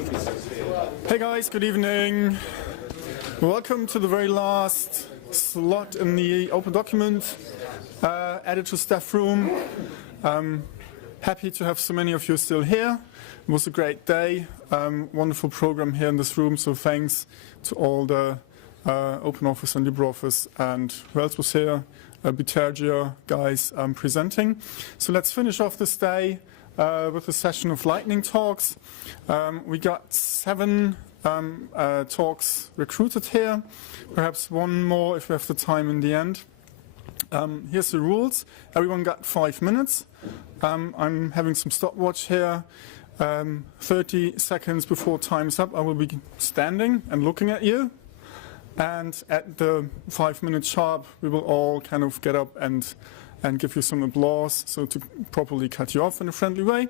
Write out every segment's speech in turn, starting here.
Hey guys, good evening. Welcome to the very last slot in the Open Document Editors DevRoom. Happy to have so many of you still here. It was a great day, wonderful program here in this room, so thanks to all the OpenOffice and LibreOffice and who else was here? Bitergia guys presenting. So let's finish off this day with a session of lightning talks. We got 7 talks recruited here, perhaps one more if we have the time in the end. Here's the rules. Everyone got 5 minutes. I'm having some stopwatch here. 30 seconds before time's up, I will be standing and looking at you. And at the 5 minutes sharp, we will all kind of get up and give you some applause, so to properly cut you off in a friendly way.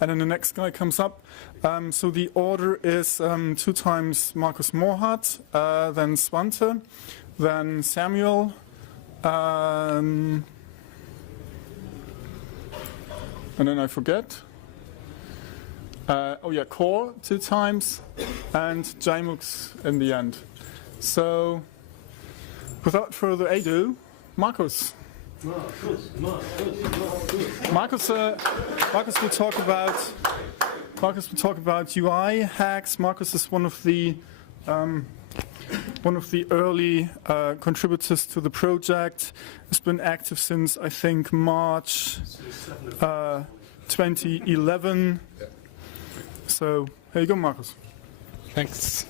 And then the next guy comes up. So the order is 2 times Markus Morhardt, then Svante, then Samuel, and then I forget. Core 2 times, and Jaimux in the end. So, without further ado, Markus. Markus will talk about UI hacks. Markus is one of the early contributors to the project. It's been active since I think March 2011. So here you go, Markus. Thanks.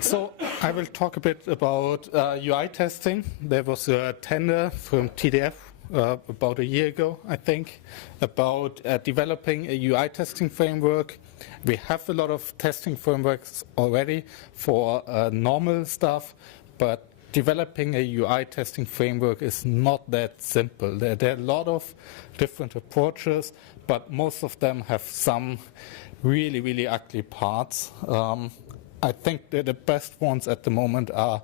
So I will talk a bit about UI testing. There was a tender from TDF about a year ago, I think, about developing a UI testing framework. We have a lot of testing frameworks already for normal stuff, but developing a UI testing framework is not that simple. There are a lot of different approaches, but most of them have some really, really ugly parts. I think that the best ones at the moment are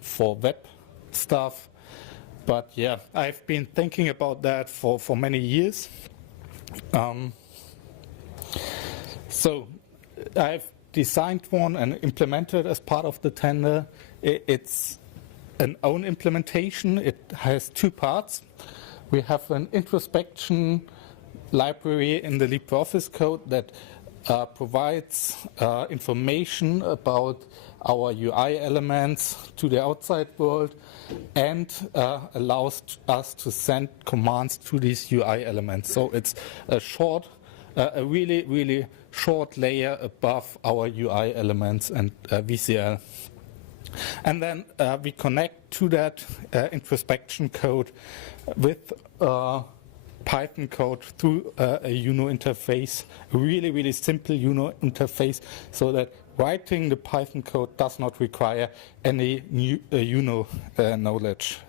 for web stuff. But yeah, I've been thinking about that for many years. So I've designed one and implemented as part of the tender. It's an own implementation. It has 2 parts. We have an introspection library in the LibreOffice code that provides information about our UI elements to the outside world and allows us to send commands to these UI elements. So it's a really, really short layer above our UI elements and VCL. And then we connect to that introspection code with Python code through a UNO interface, a really, really simple UNO interface, so that writing the Python code does not require any new UNO knowledge.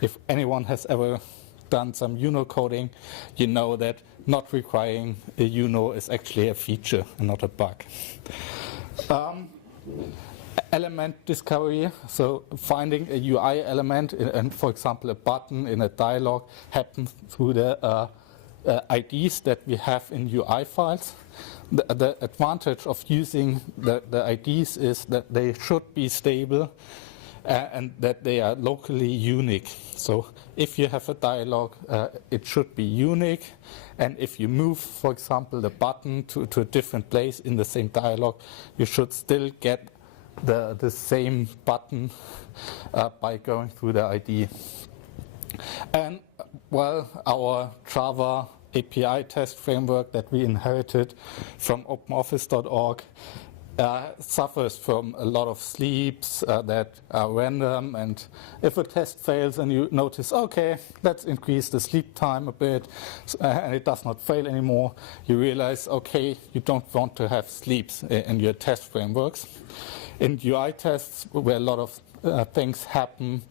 If anyone has ever done some UNO coding, you know that not requiring a UNO is actually a feature and not a bug. Element discovery, so finding a UI element, and for example a button in a dialog, happens through the IDs that we have in UI files. The advantage of using the IDs is that they should be stable and that they are locally unique. So if you have a dialog, it should be unique, and if you move, for example, the button to a different place in the same dialog, you should still get the same button by going through the ID. And well, our Java API test framework that we inherited from OpenOffice.org suffers from a lot of sleeps that are random, and if a test fails and you notice, okay, let's increase the sleep time a bit, and it does not fail anymore, you realize, okay, you don't want to have sleeps in your test frameworks. In UI tests, where a lot of things happen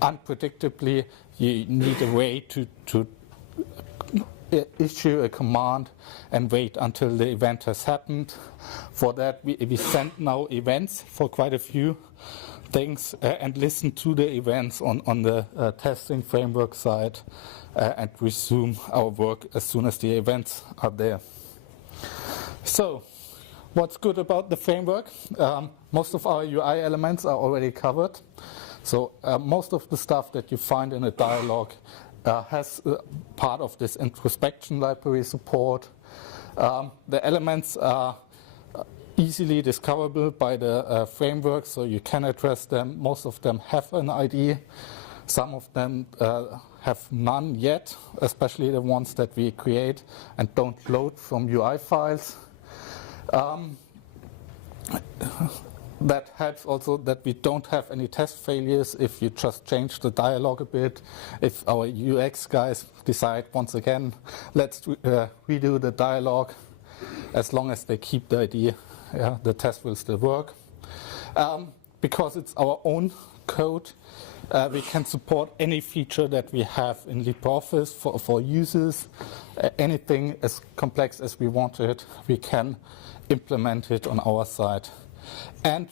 unpredictably, you need a way to issue a command and wait until the event has happened. For that, we send now events for quite a few things and listen to the events on the testing framework side and resume our work as soon as the events are there. So, what's good about the framework? Most of our UI elements are already covered. So most of the stuff that you find in a dialog has part of this introspection library support. The elements are easily discoverable by the framework, so you can address them. Most of them have an ID. Some of them have none yet, especially the ones that we create and don't load from UI files. That helps also that we don't have any test failures if you just change the dialog a bit. If our UX guys decide once again, let's redo the dialog, as long as they keep the ID, the test will still work. Because it's our own code, we can support any feature that we have in LibreOffice for users. Anything as complex as we want it, we can implement it on our side. And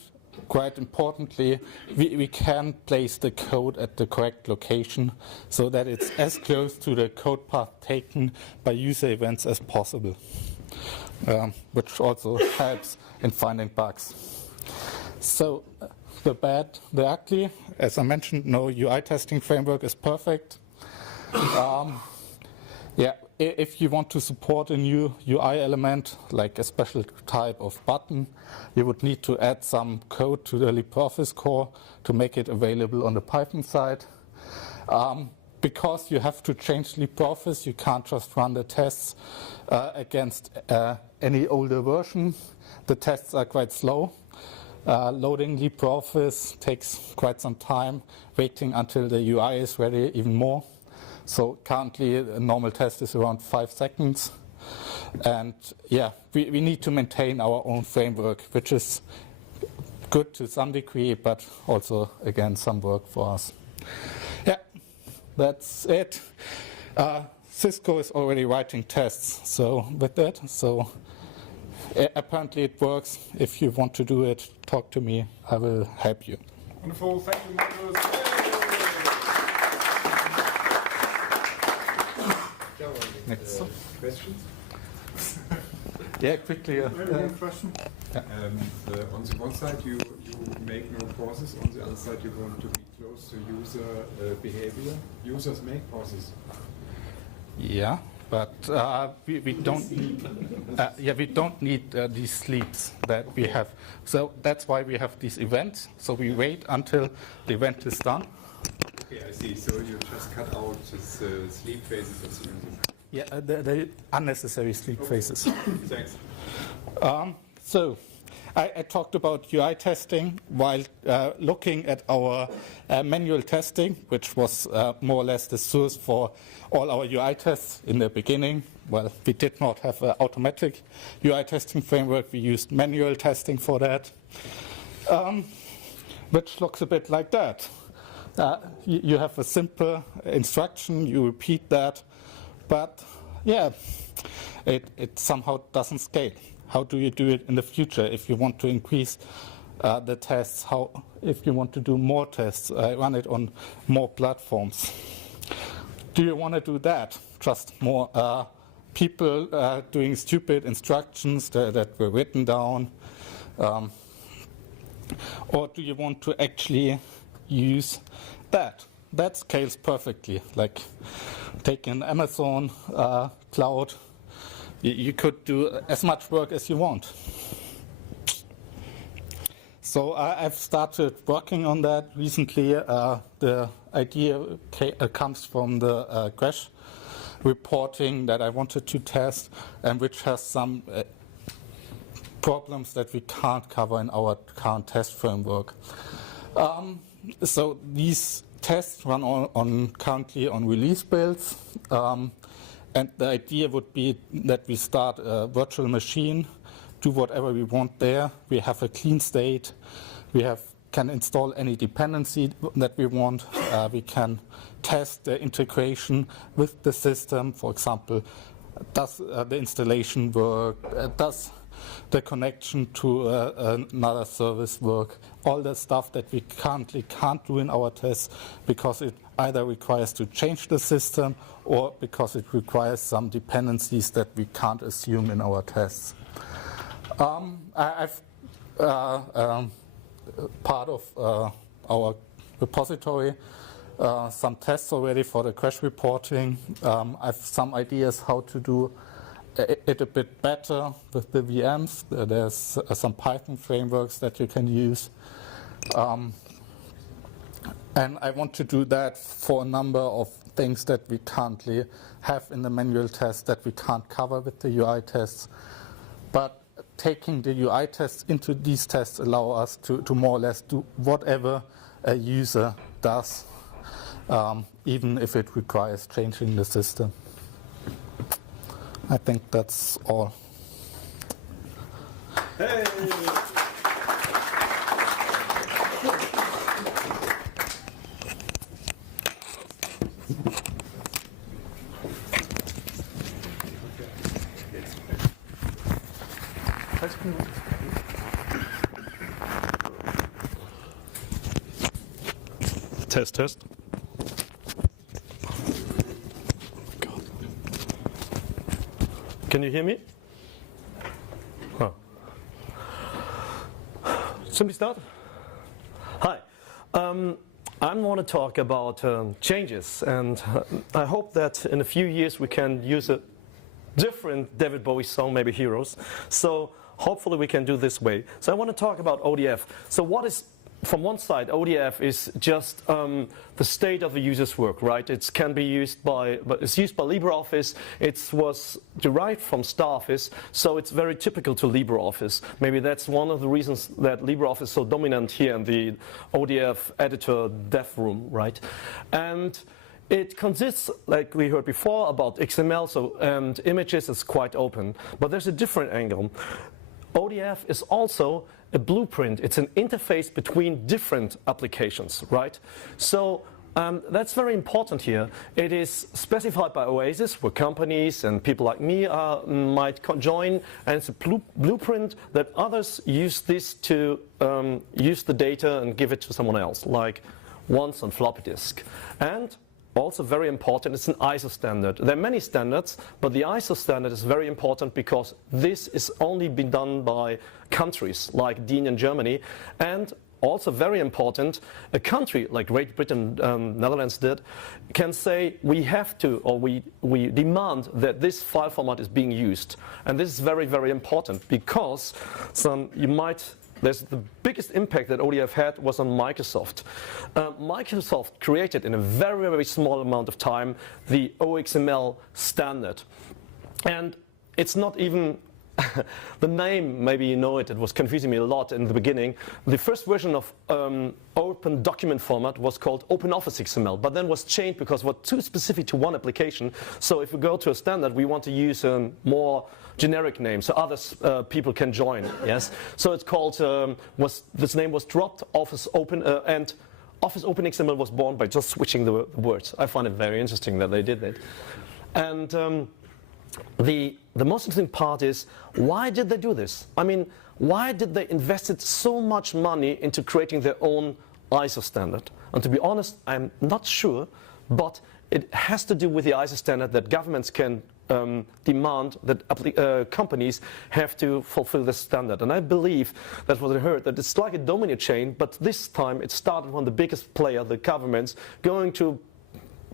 quite importantly, we can place the code at the correct location so that it's as close to the code path taken by user events as possible, which also helps in finding bugs. So the bad, the ugly, as I mentioned, no UI testing framework is perfect. If you want to support a new UI element, like a special type of button, you would need to add some code to the LibreOffice core to make it available on the Python side. Because you have to change LibreOffice, you can't just run the tests against any older version. The tests are quite slow. Loading LibreOffice takes quite some time, waiting until the UI is ready even more. So currently a normal test is around 5 seconds. And we need to maintain our own framework, which is good to some degree, but also, again, some work for us. Yeah, that's it. Cisco is already writing tests, so with that, apparently it works. If you want to do it, talk to me. I will help you. Wonderful. Thank you, Marcus. Next. Questions? Yeah, quickly. One question. On the one side, you make no pauses. On the other side, you want to be close to user behavior. Users make pauses. Yeah, but we don't need these sleeps that we have. So that's why we have these events. So we wait until the event is done. Okay, I see. So you just cut out this sleep phases of the user. Yeah, the unnecessary sleep phases. Thanks. So I talked about UI testing while looking at our manual testing, which was more or less the source for all our UI tests in the beginning. Well, we did not have an automatic UI testing framework. We used manual testing for that, which looks a bit like that. You have a simple instruction, you repeat that, but yeah, it somehow doesn't scale. How do you do it in the future if you want to increase the tests? If you want to do more tests, run it on more platforms? Do you want to do that? Just more people doing stupid instructions that were written down? Or do you want to actually use that? That scales perfectly. Like take an Amazon cloud, you could do as much work as you want. So I've started working on that recently. The idea comes from the crash reporting that I wanted to test, and which has some problems that we can't cover in our current test framework. So these tests run currently on release builds, and the idea would be that we start a virtual machine, do whatever we want there. We have a clean state. We can install any dependency that we want. We can test the integration with the system. For example, does the installation work? Does the connection to another service work, all the stuff that we currently can't do in our tests because it either requires to change the system or because it requires some dependencies that we can't assume in our tests. I've part of our repository some tests already for the crash reporting. I have some ideas how to do it a bit better with the VMs. There's some Python frameworks that you can use. And I want to do that for a number of things that we currently have in the manual test that we can't cover with the UI tests. But taking the UI tests into these tests allow us to more or less do whatever a user does, even if it requires changing the system. I think that's all. Hey! Test, test. God. Can you hear me? Huh. Shall we start? Hi. I want to talk about changes, and I hope that in a few years we can use a different David Bowie song, maybe Heroes. So hopefully we can do this way. So I want to talk about ODF. So what is, from one side, ODF is just the state of the user's work, right? It can be used but it's used by LibreOffice. It was derived from StarOffice, so it's very typical to LibreOffice. Maybe that's one of the reasons that LibreOffice is so dominant here in the ODF editor DevRoom, right? And it consists, like we heard before, about XML, and images is quite open. But there's a different angle. ODF is also a blueprint. It's an interface between different applications, right? So that's very important here. It is specified by Oasis, where companies and people like me might join, and it's a blueprint that others use this to use the data and give it to someone else, like once on floppy disk. And also very important, it's an ISO standard. There are many standards, but the ISO standard is very important because this is only been done by countries like DIN in Germany, and also very important, a country like Great Britain, Netherlands did, can say we have to, or we demand that this file format is being used. And this is very, very important because there's the biggest impact that ODF had was on Microsoft. Microsoft created in a very, very small amount of time the OXML standard. And it's not even the name, maybe you know it was confusing me a lot in the beginning. The first version of Open Document format was called OpenOffice XML, but then was changed because it was too specific to one application. So if we go to a standard, we want to use a more generic name so others people can join. Yes. So it's called this name was dropped. Office Open and Office Open XML was born by just switching the words. I find it very interesting that they did that. And the most interesting part is, why did they do this? I mean, why did they invested so much money into creating their own ISO standard? And to be honest, I'm not sure, but it has to do with the ISO standard that governments can demand that companies have to fulfill this standard. And I believe that's what I heard, that it's like a domino chain, but this time it started from the biggest player, the governments, going to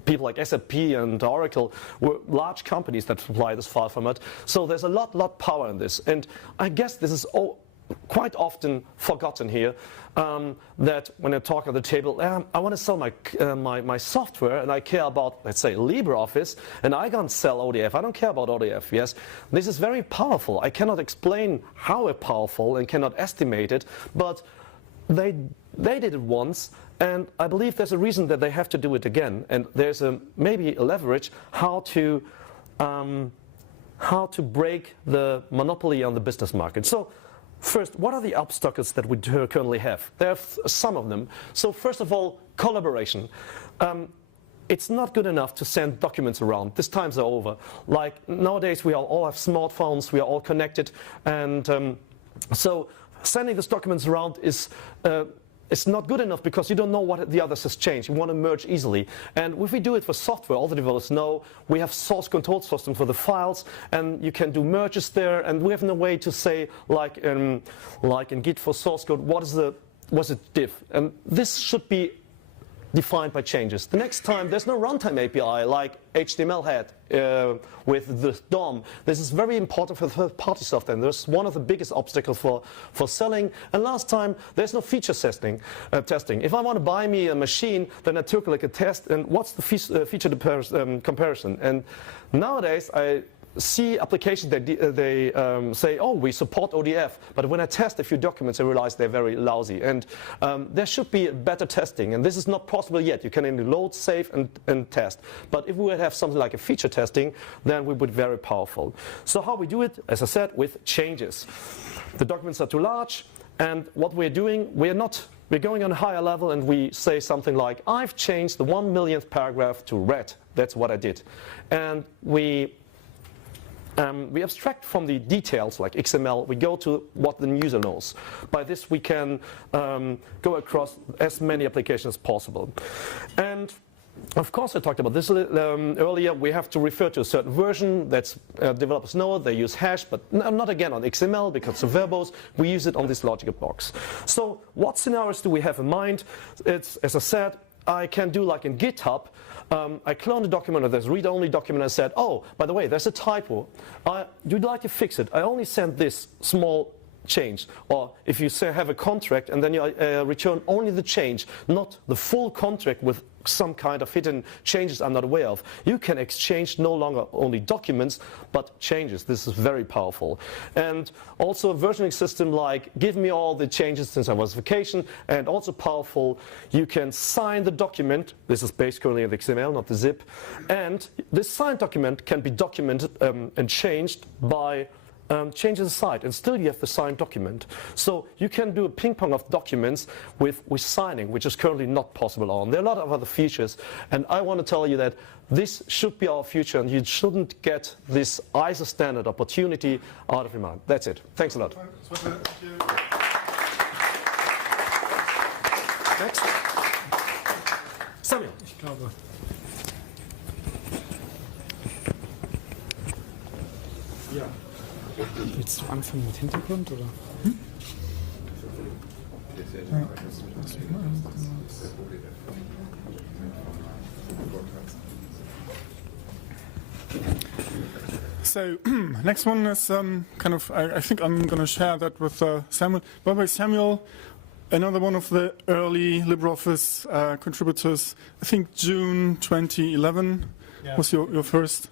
people like SAP and Oracle, were large companies that supply this file format. So there's a lot power in this. And I guess this is quite often forgotten here, that when I talk at the table, I want to sell my software and I care about, let's say, LibreOffice, and I can't sell ODF. I don't care about ODF, yes. This is very powerful. I cannot explain how powerful and cannot estimate it, but they did it once, and I believe there's a reason that they have to do it again. And there's maybe a leverage how to break the monopoly on the business market. So first, what are the obstacles that we currently have? There are some of them. So first of all, collaboration. it's not good enough to send documents around. These times are over. Like nowadays, we all have smartphones, we are all connected, and so sending these documents around is it's not good enough because you don't know what the others has changed. You want to merge easily. And if we do it for software, all the developers know we have source control system for the files, and you can do merges there. And we have no way to say, like in Git for source code, what's a diff? And this should be defined by changes. The next time, there's no runtime API like HTML had with the DOM. This is very important for third-party software, and there's one of the biggest obstacles for selling. And last time, there's no feature testing. If I want to buy me a machine, then I took like a test, and what's the feature comparison? And nowadays, I see applications that they say, oh, we support ODF, but when I test a few documents, I realize they're very lousy. And there should be better testing, and this is not possible yet. You can only load, save, and test. But if we would have something like a feature testing, then we would be very powerful. So how we do it, as I said, with changes. The documents are too large, and what we're doing, we're going on a higher level, and we say something like, I've changed the 1 millionth paragraph to red. That's what I did. And we abstract from the details like XML, we go to what the user knows. By this we can go across as many applications as possible. And of course I talked about this earlier, we have to refer to a certain version that developers know, they use hash, but not again on XML because of verbose, we use it on this logical box. So what scenarios do we have in mind? It's, as I said, I can do like in GitHub, I clone the document, or there's a read-only document, and I said, oh, by the way, there's a typo. You'd like to fix it. I only send this small change. Or if you say have a contract and then you return only the change, not the full contract with some kind of hidden changes I'm not aware of. You can exchange no longer only documents, but changes. This is very powerful. And also a versioning system like give me all the changes since I was on vacation, and also powerful, you can sign the document. This is based currently in the XML, not the zip. And this signed document can be documented and changed by changes the site, and still you have the signed document. So you can do a ping pong of documents with signing, which is currently not possible on. There are a lot of other features, and I want to tell you that this should be our future, and you shouldn't get this ISO standard opportunity out of your mind. That's it. Thanks a lot. Next. Samuel. Ich glaube. Ja. Willst du anfangen mit Hintergrund, oder? So next one is I think I'm going to share that with Samuel. By the way, Samuel, another one of the early LibreOffice contributors. I think June 2011 was your first.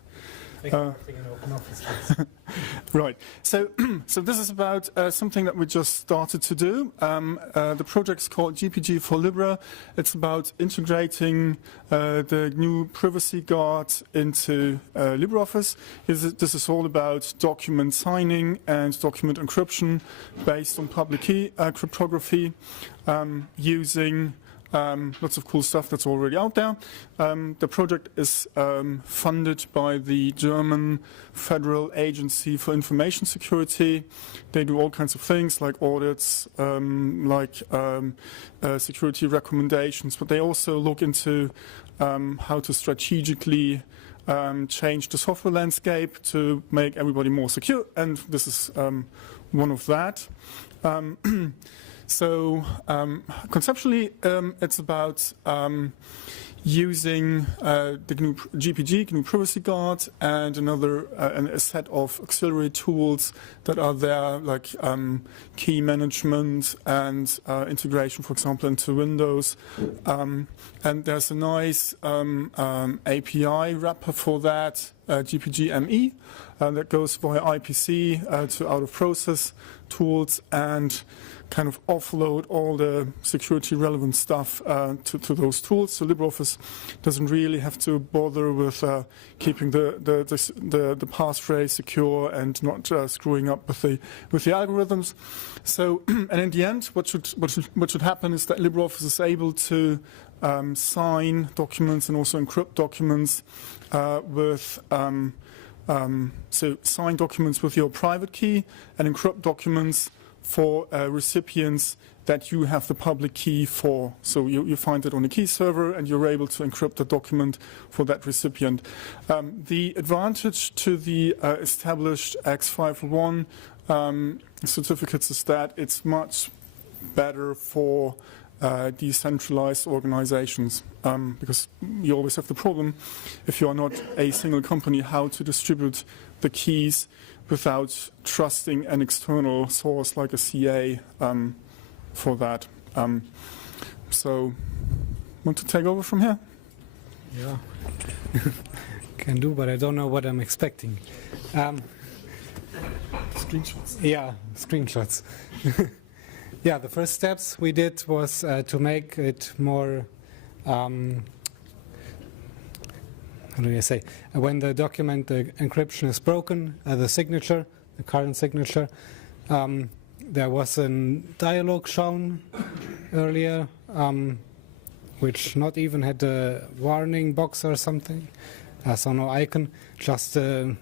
Right. So this is about something that we just started to do. The project's called GPG for Libre. It's about integrating the new privacy guard into LibreOffice. This is all about document signing and document encryption based on public key cryptography using lots of cool stuff that's already out there. The project is funded by the German Federal Agency for Information Security. They do all kinds of things like audits, security recommendations, but they also look into how to strategically change the software landscape to make everybody more secure, and this is one of that. So conceptually, it's about using the GNU GPG, GNU Privacy Guard, and a set of auxiliary tools that are there, like key management and integration, for example, into Windows. And there's a nice API wrapper for that, GPG-ME, that goes via IPC to out-of-process tools and kind of offload all the security relevant stuff to those tools. So LibreOffice doesn't really have to bother with keeping the passphrase secure and not screwing up with the algorithms. So and in the end, what should happen is that LibreOffice is able to sign documents and also encrypt documents so sign documents with your private key and encrypt documents for recipients that you have the public key for. So you find it on a key server and you're able to encrypt the document for that recipient. The advantage to the established X501 certificates is that it's much better for decentralized organizations because you always have the problem if you are not a single company how to distribute the keys without trusting an external source like a CA for that. So, want to take over from here? Yeah, can do, but I don't know what I'm expecting. Screenshots. Yeah, screenshots. Yeah, the first steps we did was to make it more, how do I say, when the document, the encryption is broken, the signature, the current signature, there was a dialog shown earlier, which not even had a warning box or something, so no icon, just a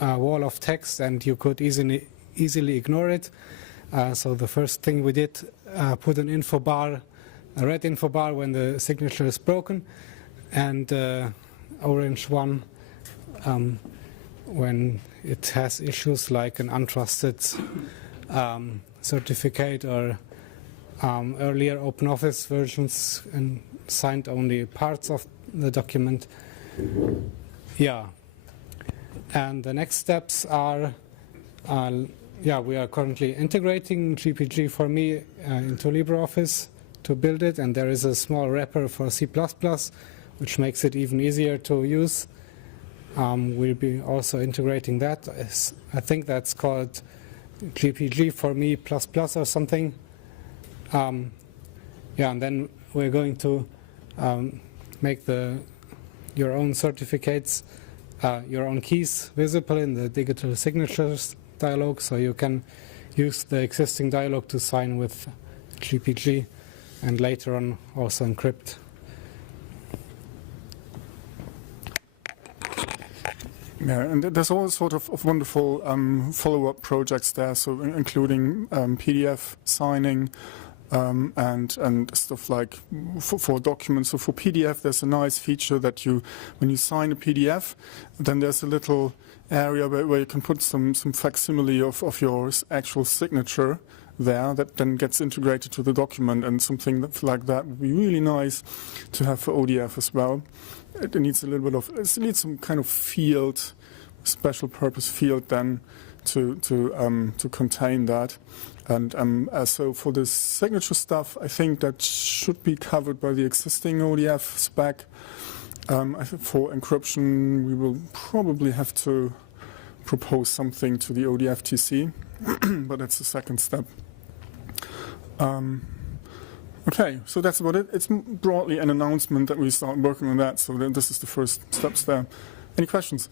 wall of text, and you could easily ignore it. So the first thing we did, put an info bar, a red info bar when the signature is broken, and orange one when it has issues like an untrusted certificate or earlier OpenOffice versions and signed only parts of the document. Yeah. And the next steps are we are currently integrating GPG4me into LibreOffice to build it, and there is a small wrapper for C++, which makes it even easier to use. We'll be also integrating that. I think that's called GPG4me++ or something. And then we're going to make your own certificates, your own keys visible in the digital signatures dialog, so you can use the existing dialog to sign with GPG and later on also encrypt. Yeah, and there's all sort of wonderful follow-up projects there, so including PDF signing and stuff like for documents. So for PDF, there's a nice feature that when you sign a PDF, then there's a little area where you can put some facsimile of your actual signature there that then gets integrated to the document, and something like that would be really nice to have for ODF as well. It needs a little bit it needs some kind of field, special purpose field then to contain that. And so for the signature stuff, I think that should be covered by the existing ODF spec. I think for encryption, we will probably have to propose something to the ODF TC, but that's the second step. Okay, so that's about it. It's broadly an announcement that we start working on that, so this is the first steps there. Any questions?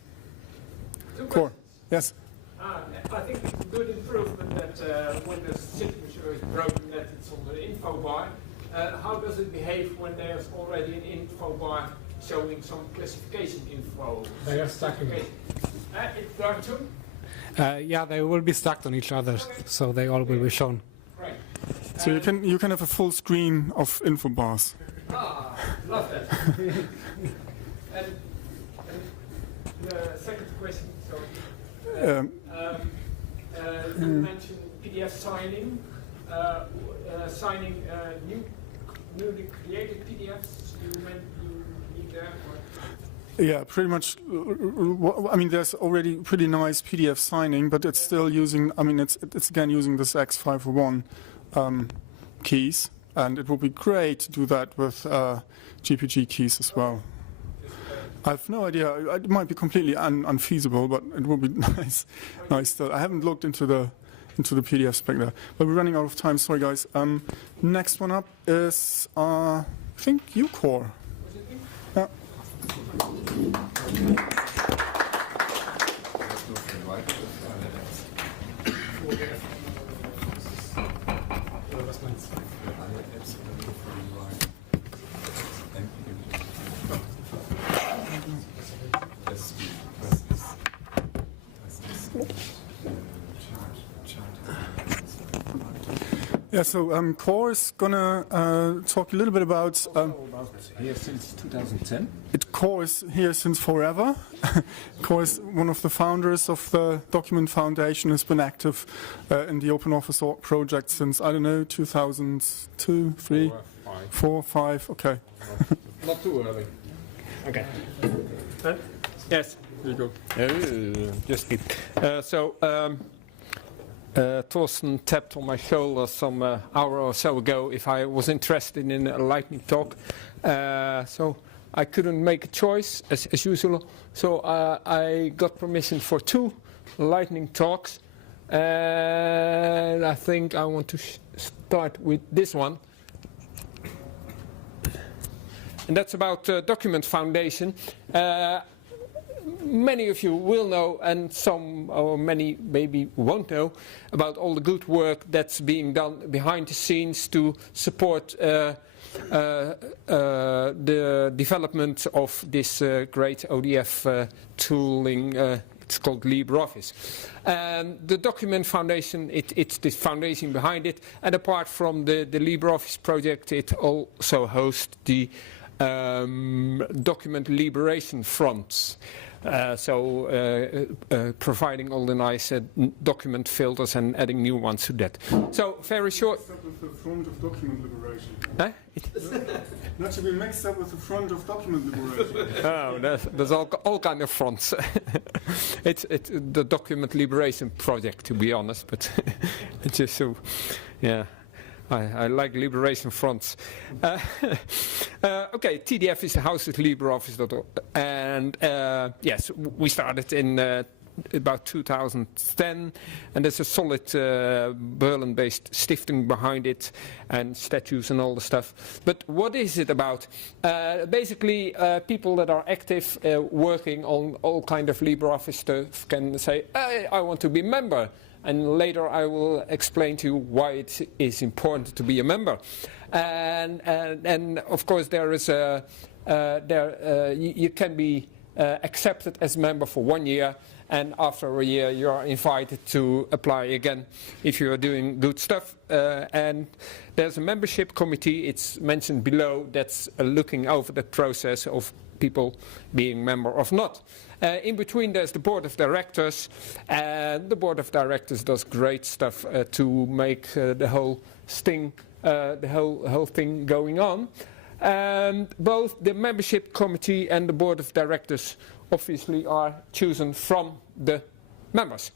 Core? Yes? I think it's a good improvement that when the signature is broken, that it's on the info bar. How does it behave when there's already an info bar showing some classification info? They are stuck in It's going to? yeah, they will be stacked on each other, so they all will be shown. Right. So you can have a full screen of info bars. Love that. and the second question, you mentioned PDF signing, signing newly created PDFs. You need that? Yeah, pretty much. I mean, there's already pretty nice PDF signing, but it's still using. I mean, it's again using this X501 keys, and it would be great to do that with GPG keys as well. I have no idea. It might be completely unfeasible, but it would be nice. Still, I haven't looked into the PDF spec there, but we're running out of time. Sorry, guys. Next one up is I think UCore. Yeah. Yeah, so Core is gonna talk a little bit about. Here since 2010. Core is here since forever. Core is one of the founders of the Document Foundation. Has been active in the Open Office project since, I don't know, 2002, 3, 4, 5. Okay. Not too early. Okay. Yes. Here you go. Just good. Thorsten tapped on my shoulder some hour or so ago if I was interested in a lightning talk. So I couldn't make a choice as usual. So I got permission for 2 lightning talks. And I think I want to start with this one. And that's about Document Foundation. Many of you will know, and some or many maybe won't know, about all the good work that's being done behind the scenes to support the development of this great ODF tooling. It's called LibreOffice. And the Document Foundation, it's the foundation behind it. And apart from the LibreOffice project, it also hosts the document liberation fronts. Providing all the nice document filters and adding new ones to that. So very short. Mixed up with the front of document liberation. Huh? Not to be mixed up with the front of document liberation. Oh, there's all kind of fronts. it's the document liberation project, to be honest, but it's just so, yeah. I like liberation fronts. Okay, TDF is the house at LibreOffice.org. And yes, we started in about 2010. And there's a solid Berlin-based stiftung behind it and statues and all the stuff. But what is it about? Basically, people that are active working on all kind of LibreOffice stuff can say, hey, I want to be a member. And later I will explain to you why it is important to be a member. And of course there is you can be accepted as a member for 1 year, and after a year you are invited to apply again if you are doing good stuff. And there's a membership committee, it's mentioned below, that's looking over the process of people being member or not. In between there's the board of directors, and the board of directors does great stuff to make the whole thing going on. And both the membership committee and the board of directors obviously are chosen from the members.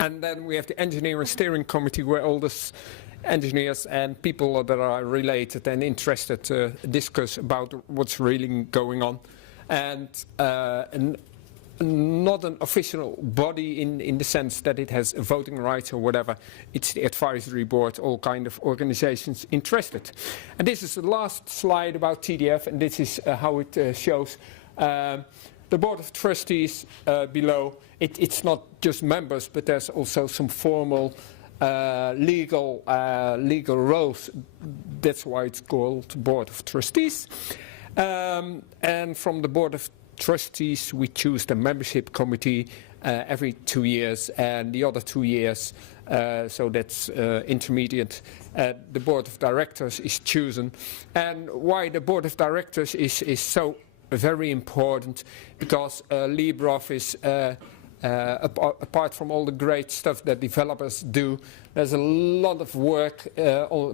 And then we have the engineering steering committee, where all the engineers and people that are related and interested discuss about what's really going on. And not an official body in the sense that it has voting rights or whatever. It's the advisory board, all kind of organizations interested. And this is the last slide about TDF, and this is how it shows. The board of trustees below, it's not just members, but there's also some formal legal roles. That's why it's called board of trustees. And from the board of trustees we choose the membership committee every 2 years, and the other 2 years, so that's intermediate, the board of directors is chosen. And why the board of directors is so very important, because LibreOffice, apart from all the great stuff that developers do, there's a lot of work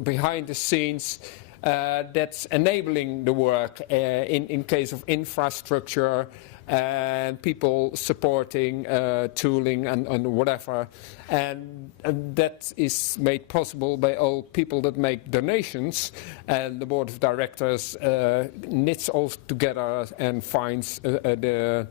behind the scenes that's enabling the work in case of infrastructure and people supporting tooling and whatever. And that is made possible by all people that make donations, and the board of directors knits all together and finds the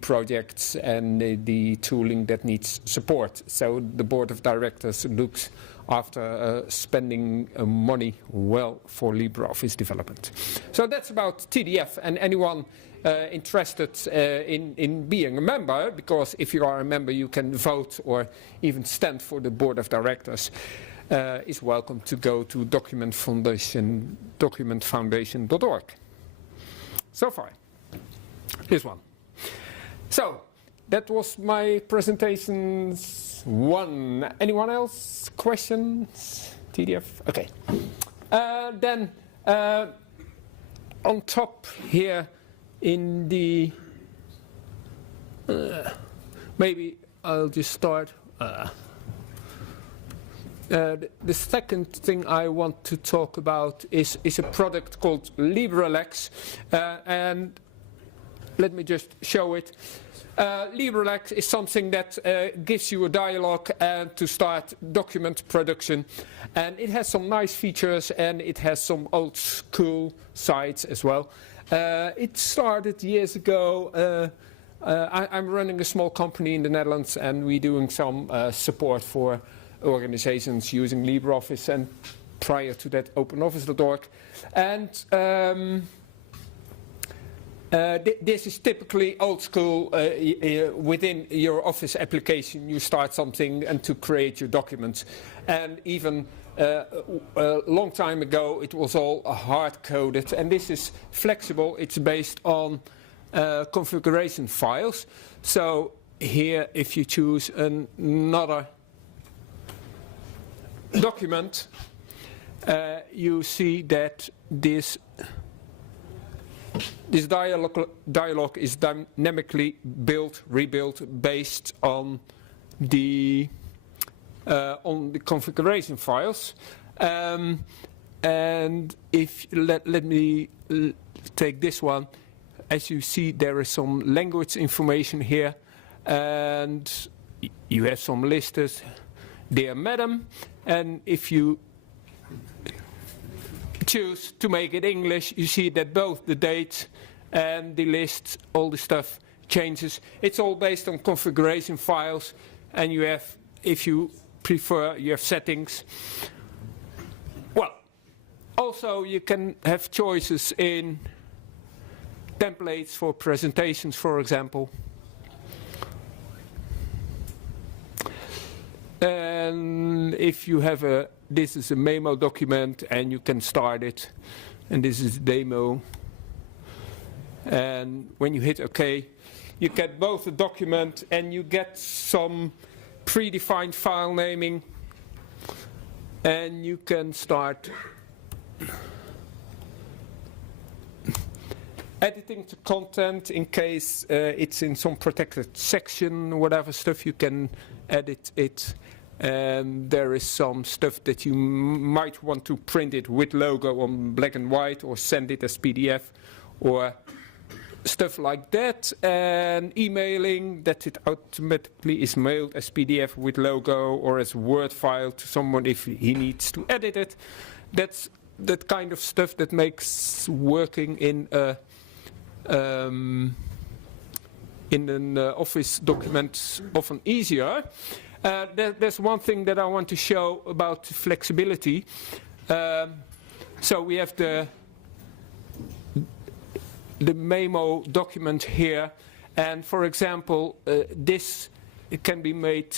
projects and the tooling that needs support. So the board of directors looks after spending money well for LibreOffice development. So that's about TDF, and anyone interested in being a member, because if you are a member you can vote or even stand for the board of directors, is welcome to go to documentfoundation.org. So far, this one. So, that was my presentations one. Anyone else? Questions? TDF? Okay. Then on top here in the maybe I'll just start. The second thing I want to talk about is a product called LibreLex, and let me just show it. LibreLex is something that gives you a dialogue to start document production, and it has some nice features and it has some old school sides as well. It started years ago. I'm running a small company in the Netherlands, and we're doing some support for organizations using LibreOffice, and prior to that OpenOffice.org. And this is typically old school. Within your Office application, you start something and to create your documents. And even a long time ago, it was all hard-coded. And this is flexible. It's based on configuration files. So here, if you choose another document, you see that this dialog is dynamically rebuilt based on the configuration files. And if let me take this one. As you see, there is some language information here, and you have some lists. Dear Madam, and if you choose to make it English, you see that both the date and the list, all the stuff changes. It's all based on configuration files, and you have, if you prefer, you have settings. Well, also you can have choices in templates for presentations, for example. And if you have this is a memo document, and you can start it, and this is demo. And when you hit OK, you get both the document and you get some predefined file naming, and you can start editing the content in case it's in some protected section, whatever stuff, you can edit it. And there is some stuff that you might want to print it with logo on black and white, or send it as PDF, or stuff like that. And emailing, that it automatically is mailed as PDF with logo or as Word file to someone if he needs to edit it. That's that kind of stuff that makes working in an Office document often easier. There's one thing that I want to show about flexibility. So we have the memo document here, and for example, this it can be made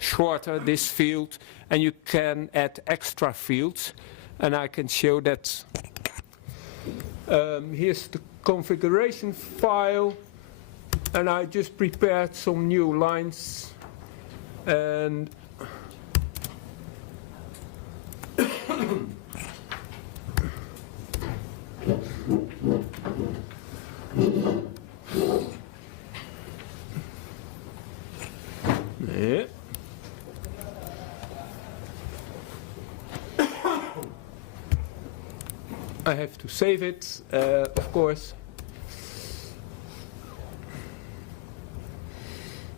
shorter, this field, and you can add extra fields, and I can show that. Here's the configuration file, and I just prepared some new lines. And yeah. I have to save it, of course.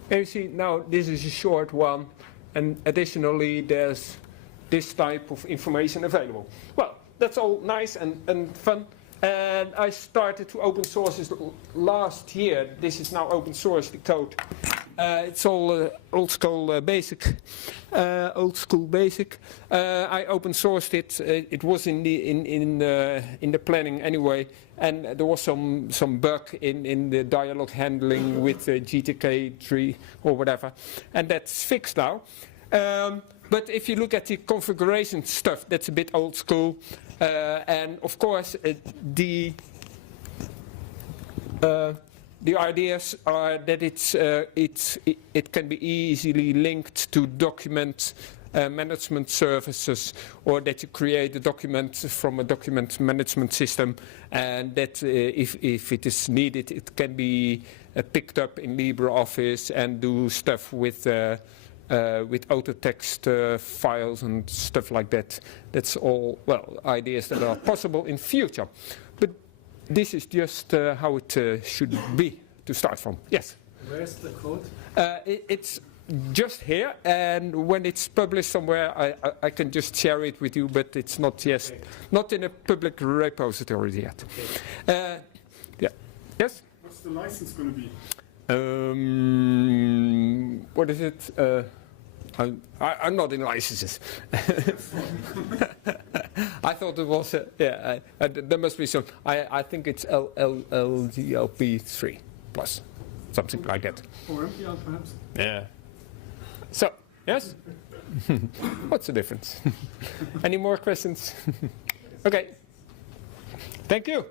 And you see now this is a short one, and additionally there's this type of information available. Well, that's all nice and fun. And I started to open source this last year. This is now open source, the code. It's all old school basic. I open sourced it. It was in the planning anyway, and there was some bug in the dialog handling with GTK 3 or whatever, and that's fixed now. But if you look at the configuration stuff, that's a bit old school, and of course the the ideas are that it can be easily linked to document management services, or that you create a document from a document management system, and that if it is needed, it can be picked up in LibreOffice and do stuff with auto text files and stuff like that. That's all, well, ideas that are possible in future. But this is just how it should be to start from. Yes? Where's the code? It's just here, and when it's published somewhere, I can just share it with you, but it's not yet, not in a public repository yet. Okay. Yeah. Yes? What's the license going to be? What is it? I'm not in licenses. I thought it was, there must be some. I think it's LGLP3 plus, something like that. Or MPL perhaps? Yeah. So, yes? What's the difference? Any more questions? Okay. Thank you.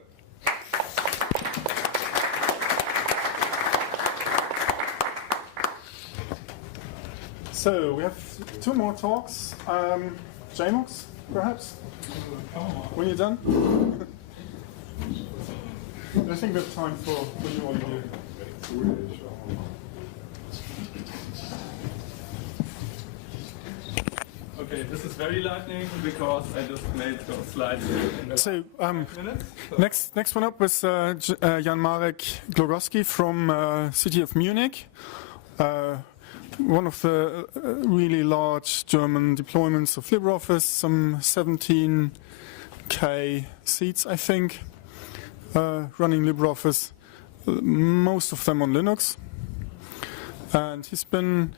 So we have 2 more talks. JMOX, perhaps? When you're done? I think we have time for you all here. Okay, this is very lightning because I just made those slides in the So minutes. next one up was Jan-Marek Glogowski from City of Munich. One of the really large German deployments of LibreOffice, some 17K seats, I think, running LibreOffice, most of them on Linux. And you've been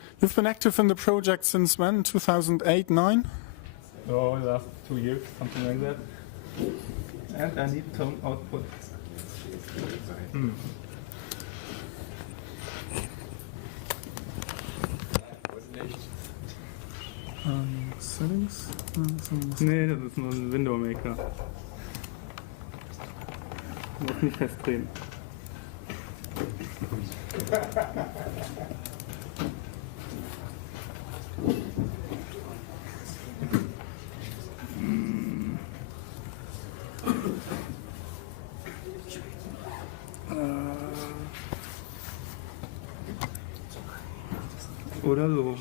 active in the project since when? 2008-9? Oh, the last 2 years, something like that. And I need some output. Settings? Nee, das ist nur ein Window Maker. Muss nicht festdrehen. Oder so.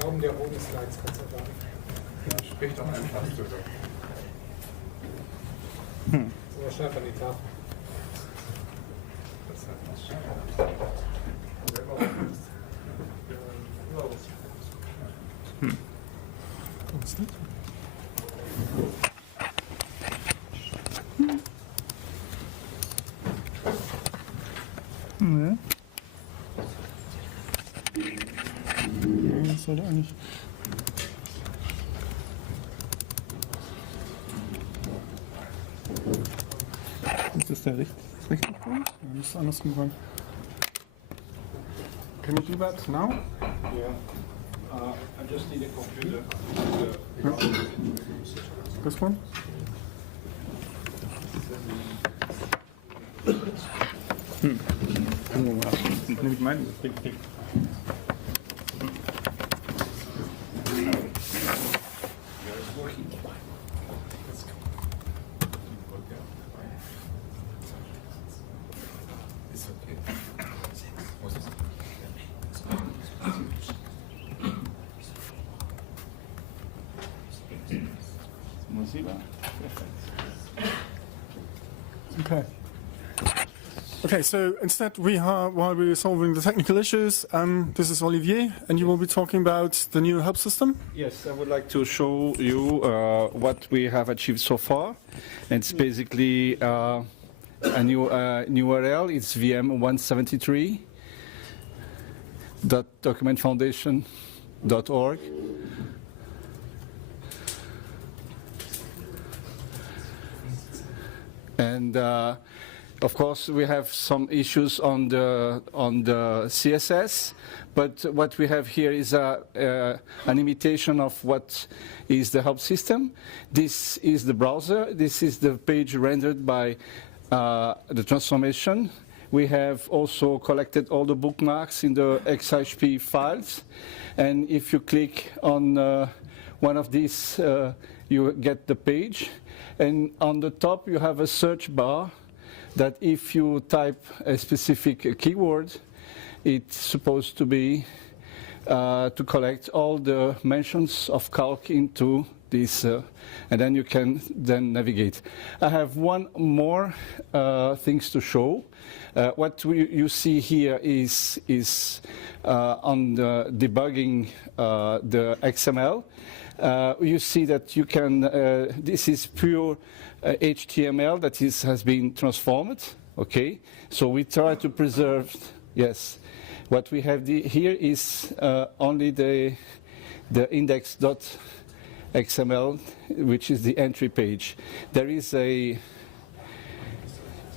Glauben der roten Slides, kannst du sagen. Ja, sprich doch einfach drüber. Oder schreib an die Tafel. Ja. Das sollte eigentlich. Ist das der richtig? Ja, das ist andersrum rein. Can you do that now? Yeah. I just need a computer. This one? Nehme ich meinen. Okay. Okay, so instead while we're solving the technical issues, this is Olivier, and you will be talking about the new help system. Yes, I would like to show you what we have achieved so far. It's basically a new URL. It's vm173.documentfoundation.org. And of course, we have some issues on the CSS, but what we have here is an imitation of what is the help system. This is the browser. This is the page rendered by the transformation. We have also collected all the bookmarks in the XHP files, and if you click on one of these, you get the page. And on the top, you have a search bar that if you type a specific keyword, it's supposed to be to collect all the mentions of calc into this, and then you can then navigate. I have one more things to show. What you see here is on the debugging the XML. You see that you can, this is pure HTML that has been transformed, okay? So we try to preserve, yes. What we have here is only the index.xml, which is the entry page. There is a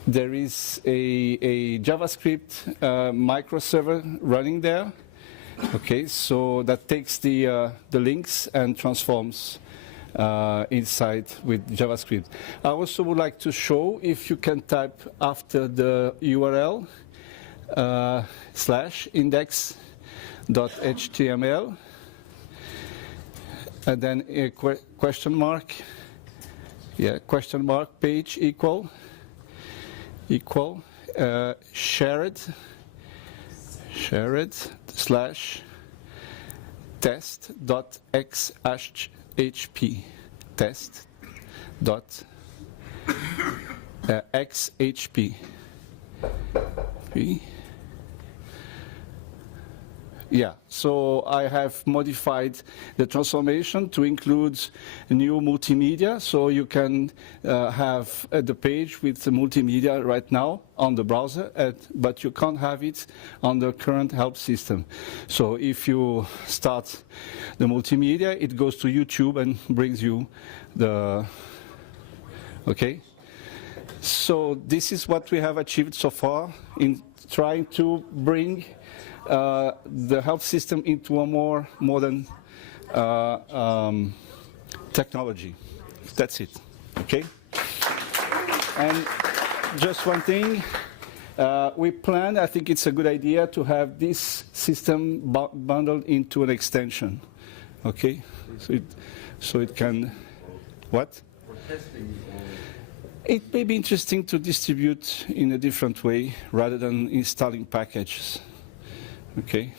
JavaScript microserver running there. Okay, so that takes the links and transforms inside with JavaScript. I also would like to show if you can type after the URL /index.html and then a question mark, question mark page equal shared /test.xhp test.xhp. Yeah, so I have modified the transformation to include new multimedia, so you can have the page with the multimedia right now on the browser, but you can't have it on the current help system. So if you start the multimedia, it goes to YouTube and brings you the, okay? So this is what we have achieved so far in trying to bring the help system into a more modern technology. That's it, okay? And just one thing, we plan, I think it's a good idea to have this system bundled into an extension, okay? So it can, what? For testing. It may be interesting to distribute in a different way rather than installing packages. Okay,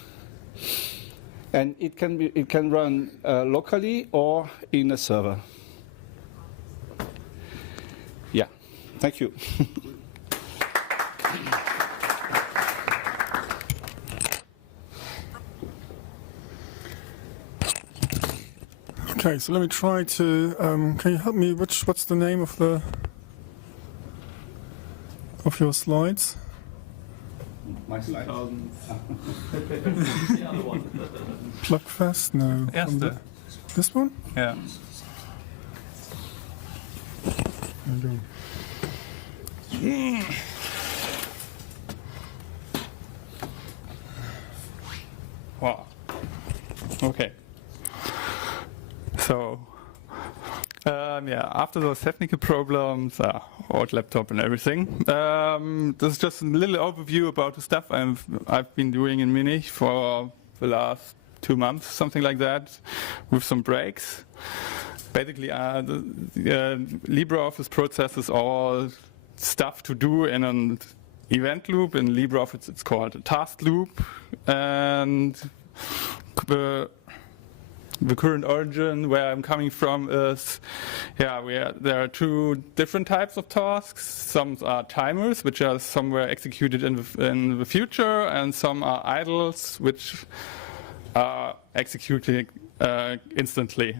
and it can run locally or in a server. Yeah, thank you. Okay, so let me try to. Can you help me? What's the name of your slides? My slides. Plugfest? No. Erste. This one? Ja. Wow. Okay. So, yeah, after those technical problems, old laptop and everything, this is just a little overview about the stuff I've been doing in Munich for the last 2 months, something like that, with some breaks. Basically, the LibreOffice processes all stuff to do in an event loop. In LibreOffice, it's called a task loop, and the current origin where I'm coming from is, there are 2 different types of tasks. Some are timers, which are somewhere executed in the future, and some are idles, which are executed instantly.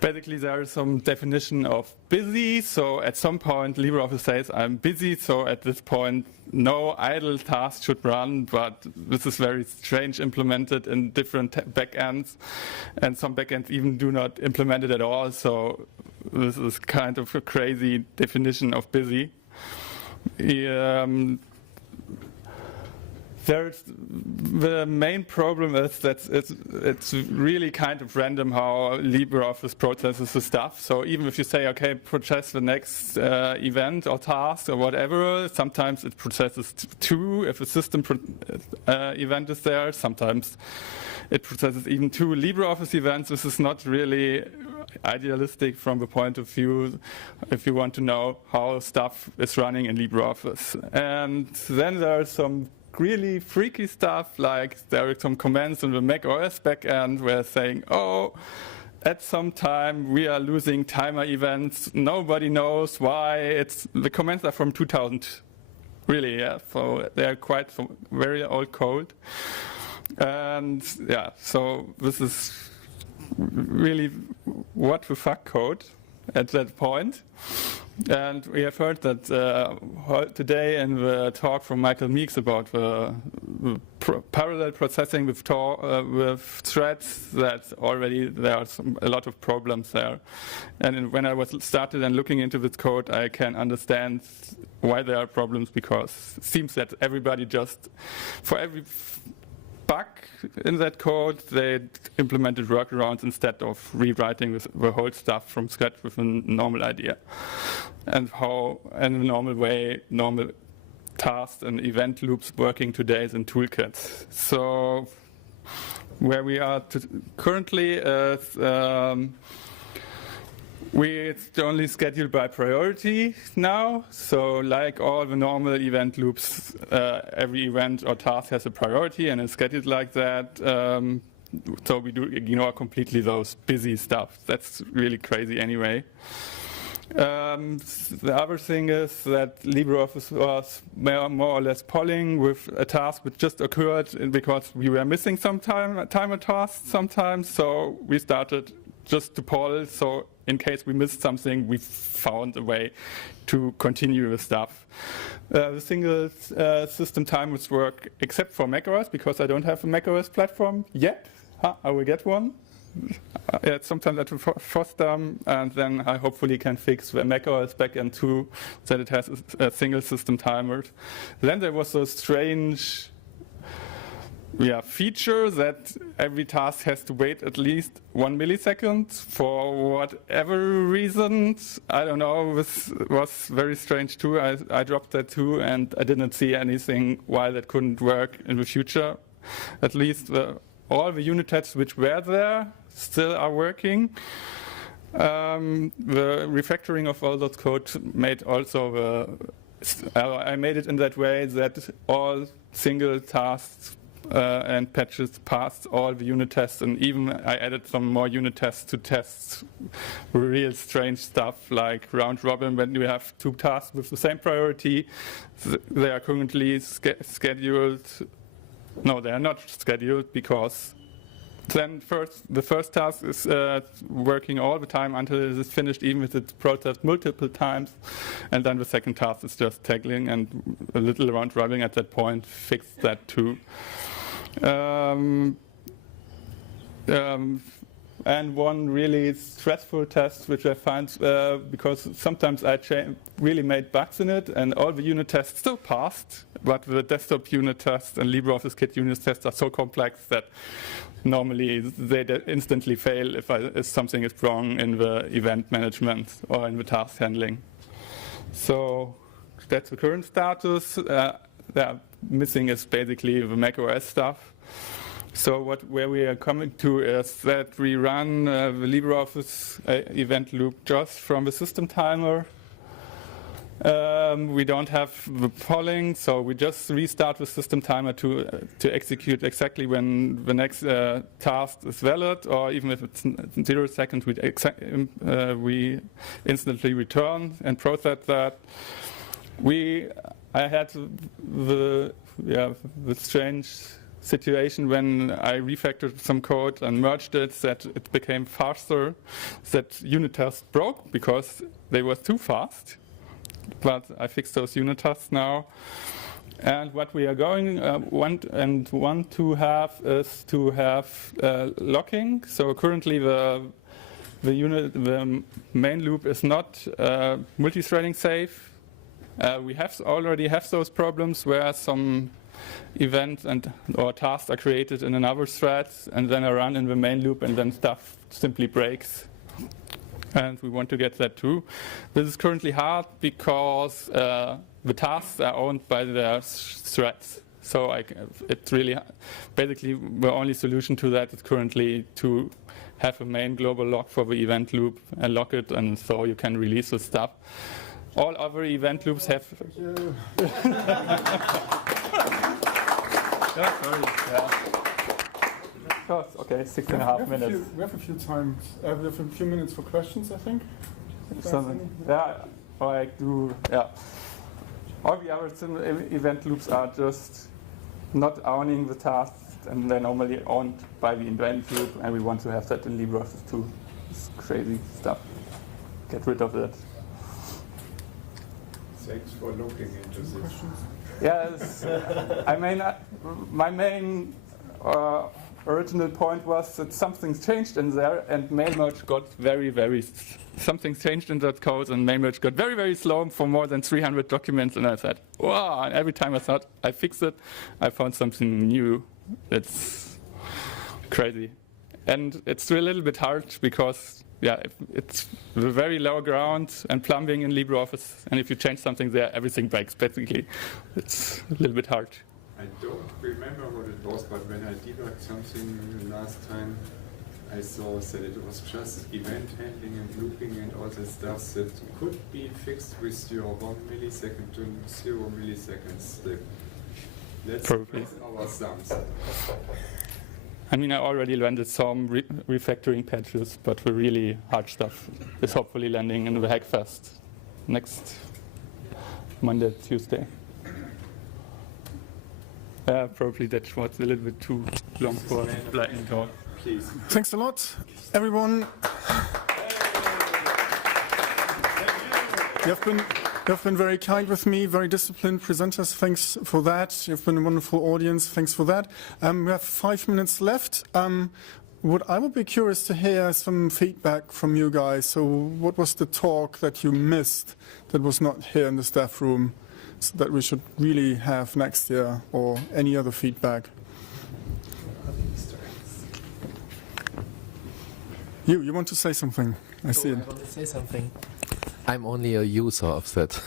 Basically, there is some definition of busy. So at some point, LibreOffice says I'm busy. So at this point, no idle task should run. But this is very strange implemented in different backends. And some backends even do not implement it at all. So this is kind of a crazy definition of busy. the main problem is that it's really kind of random how LibreOffice processes the stuff. So even if you say, okay, process the next event or task or whatever, sometimes it processes 2 if a system event is there. Sometimes it processes even 2 LibreOffice events. This is not really idealistic from the point of view if you want to know how stuff is running in LibreOffice. And then there are some really freaky stuff, like there are some commands in the Mac OS backend where saying, oh, at some time we are losing timer events. Nobody knows why. The commands are from 2000, really, yeah. So they are quite very old code. And yeah, so this is really what the fuck code at that point. And we have heard that today in the talk from Michael Meeks about the parallel processing with threads, that already there are a lot of problems there. And when I was started and looking into this code, I can understand why there are problems, because it seems that everybody just, for every bug in that code, they implemented workarounds instead of rewriting the whole stuff from scratch with a normal idea. And how, in a normal way, normal tasks and event loops working today is in toolkits. So where we are currently is it's only scheduled by priority now. So like all the normal event loops, every event or task has a priority and it's scheduled like that. So we do ignore completely those busy stuff. That's really crazy anyway. The other thing is that LibreOffice was more or less polling with a task which just occurred because we were missing some timer tasks sometimes. So we started just to poll, so in case we missed something, we found a way to continue the stuff. The single system timers work except for macOS, because I don't have a macOS platform yet. I will get one. Sometimes at FOSDEM, and then I hopefully can fix the macOS backend too, so that it has a single system timer. Then there was a strange feature that every task has to wait at least 1 millisecond for whatever reasons. I don't know, this was very strange too. I dropped that too, and I didn't see anything why that couldn't work in the future. At least all the unit tests which were there still are working. The refactoring of all those code made also I made it in that way that all single tasks and patches passed all the unit tests, and even I added some more unit tests to test real strange stuff like round robin. When you have 2 tasks with the same priority, they are currently scheduled. No, they are not scheduled, because then the first task is working all the time until it is finished, even if it's processed multiple times. And then the second task is just tagging, and a little round robin at that point fixed that too. And one really stressful test, which I find, because sometimes I really made bugs in it, and all the unit tests still passed, but the desktop unit tests and LibreOffice Kit unit tests are so complex that normally they instantly fail if something is wrong in the event management or in the task handling. So that's the current status. Missing is basically the macOS stuff. So where we are coming to is that we run the LibreOffice event loop just from the system timer. We don't have the polling, so we just restart the system timer to execute exactly when the next task is valid, or even if it's 0 seconds, we instantly return and process that. I had the strange situation when I refactored some code and merged it, that it became faster, that unit tests broke because they were too fast. But I fixed those unit tests now. And what we are want to have is to have locking. So currently the main loop is not multi-threading safe. We already have those problems where some events or tasks are created in another thread and then are run in the main loop and then stuff simply breaks. And we want to get that too. This is currently hard because the tasks are owned by their threads. So it's really, basically the only solution to that is currently to have a main global log for the event loop and lock it, and so you can release the stuff. All other event loops have... Yeah, sorry. Yeah. Okay, 6.5 minutes. We have a few times. We have a few minutes for questions, I think. Yeah, all the other event loops are just not owning the tasks, and they're normally owned by the event loop, and we want to have that in LibreOffice too. It's crazy stuff. Get rid of that. Thanks for looking into this. Yes, my main original point was that something's changed in there, and mail merge got something's changed in that code, and mail merge got very, very slow for more than 300 documents, and I said, wow, and every time I thought I fixed it, I found something new. It's crazy. And it's still a little bit hard because, yeah, it's very low ground and plumbing in LibreOffice, and if you change something there, everything breaks, basically. It's a little bit hard. I don't remember what it was, but when I debugged something last time, I saw that it was just event handling and looping and all that stuff that could be fixed with your 1 millisecond to 0 milliseconds slip. Let's press our thumbs. I mean, I already landed some refactoring patches, but the really hard stuff is hopefully landing in the Hackfest next Monday, Tuesday. Probably that was a little bit too long for lightning talk. Please. Thanks a lot, everyone. You've been very kind with me, very disciplined presenters. Thanks for that. You've been a wonderful audience. Thanks for that. We have 5 minutes left. I would be curious to hear some feedback from you guys. So what was the talk that you missed that was not here in the staff room, so that we should really have next year, or any other feedback? You want to say something? I see it. I want to say something. I'm only a user of that,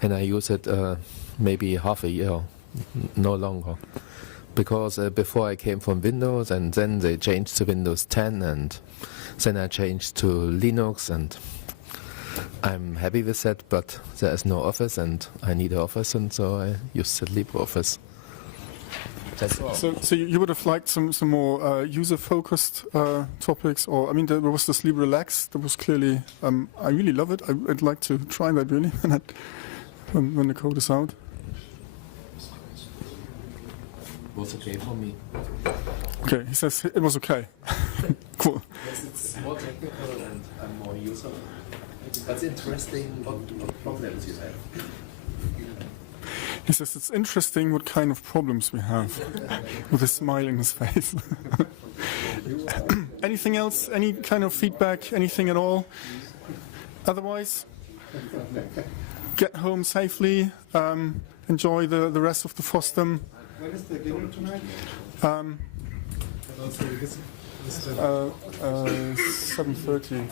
and I use it maybe half a year, no longer. Because before I came from Windows, and then they changed to Windows 10, and then I changed to Linux, and I'm happy with that, but there is no Office, and I need an Office, and so I use the LibreOffice. That's all. So you would have liked some more user-focused topics, or I mean, there was this LibreLex that was clearly. I really love it. I'd like to try that really when the code is out. It was okay for me. Okay, he says it was okay. Cool. Yes, it's more technical and I'm more user. That's interesting. What problems you have? He says it's interesting what kind of problems we have, with a smile in his face. Anything else? Any kind of feedback? Anything at all? Otherwise, get home safely. Enjoy the rest of the FOSDEM. When is the dinner tonight? 7:30.